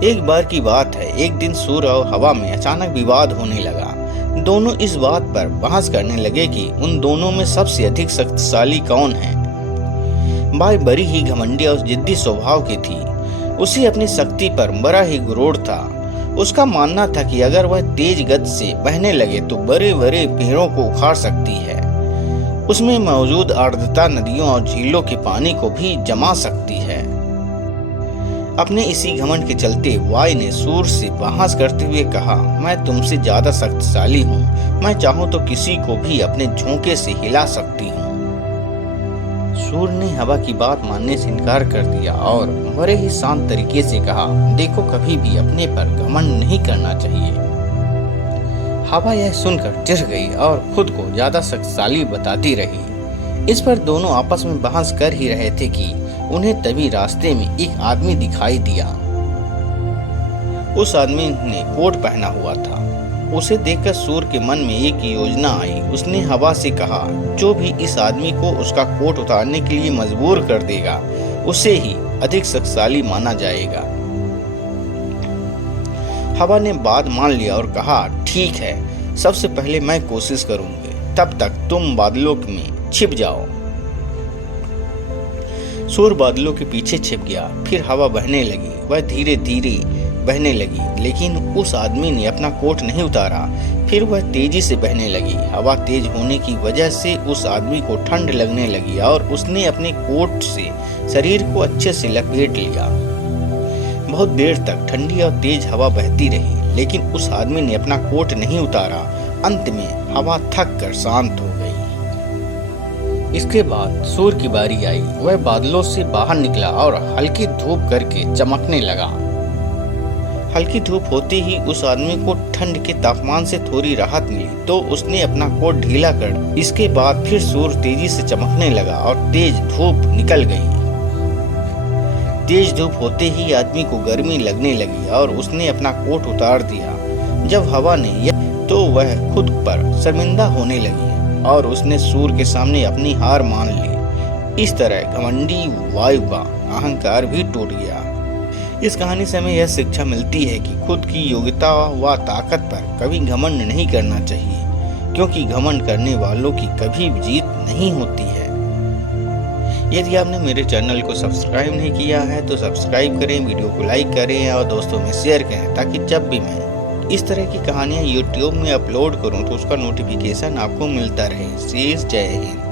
एक बार की बात है, एक दिन सूर्य और हवा में अचानक विवाद होने लगा। दोनों इस बात पर बहस करने लगे कि उन दोनों में सबसे अधिक शक्तिशाली कौन है। बाई बड़ी ही घमंडी और जिद्दी स्वभाव की थी। उसे अपनी शक्ति पर बड़ा ही गुरूर था। उसका मानना था कि अगर वह तेज गति से बहने लगे तो बड़े बड़े पेड़ों को उखाड़ सकती है। उसमें मौजूद आर्द्रता नदियों और झीलों के पानी को भी जमा सकती है। अपने इसी घमंड के चलते वाई ने सूर्य से बहस करते हुए कहा, मैं तुमसे ज्यादा शक्तिशाली हूँ। मैं चाहूँ तो किसी को भी अपने झोंके से हिला सकती हूँ। सूर्य ने हवा की बात मानने से इनकार कर दिया और बड़े ही शांत तरीके से कहा, देखो, कभी भी अपने पर घमंड नहीं करना चाहिए। हवा यह सुनकर चिढ़ गई और खुद को ज्यादा शक्तिशाली बताती रही। इस पर दोनों आपस में बहस कर ही रहे थे कि उन्हें तभी रास्ते में एक आदमी दिखाई दिया। उस आदमी ने कोट पहना हुआ था। उसे देखकर सूर्य के मन में एक योजना आई। उसने हवा से कहा, जो भी इस आदमी को उसका कोट उतारने के लिए मजबूर कर देगा, उसे ही अधिक शक्तिशाली माना जाएगा। हवा ने बात मान लिया और कहा, ठीक है, सबसे पहले मैं कोशिश करूंगी, तब तक तुम बादलों में छिप जाओ। सूर्य बादलों के पीछे छिप गया। फिर हवा बहने लगी। वह धीरे धीरे बहने लगी, लेकिन उस आदमी ने अपना कोट नहीं उतारा। फिर वह तेजी से बहने लगी। हवा तेज होने की वजह से उस आदमी को ठंड लगने लगी और उसने अपने कोट से शरीर को अच्छे से लपेट लिया। बहुत देर तक ठंडी और तेज हवा बहती रही, लेकिन उस आदमी ने अपना कोट नहीं उतारा। अंत में हवा थक कर शांत हो गई। इसके बाद सूर्य की बारी आई। वह बादलों से बाहर निकला और हल्की धूप करके चमकने लगा। हल्की धूप होते ही उस आदमी को ठंड के तापमान से थोड़ी राहत मिली, तो उसने अपना कोट ढीला कर। इसके बाद फिर सूर्य तेजी से चमकने लगा और तेज धूप निकल गई। तेज धूप होते ही आदमी को गर्मी लगने लगी और उसने अपना कोट उतार दिया। जब हवा ने तो वह खुद पर शर्मिंदा होने लगी और उसने सूर्य के सामने अपनी हार मान ली। इस तरह घमंडी वायु का अहंकार भी टूट गया। इस कहानी से हमें यह शिक्षा मिलती है कि खुद की योग्यता व ताकत पर कभी घमंड नहीं करना चाहिए, क्योंकि घमंड करने वालों की कभी जीत नहीं होती है। यदि आपने मेरे चैनल को सब्सक्राइब नहीं किया है तो सब्सक्राइब करें, वीडियो को लाइक करें और दोस्तों में शेयर करें, ताकि जब भी मैं इस तरह की कहानियाँ YouTube में अपलोड करूं तो उसका नोटिफिकेशन आपको मिलता रहे। शेष जय हिंद।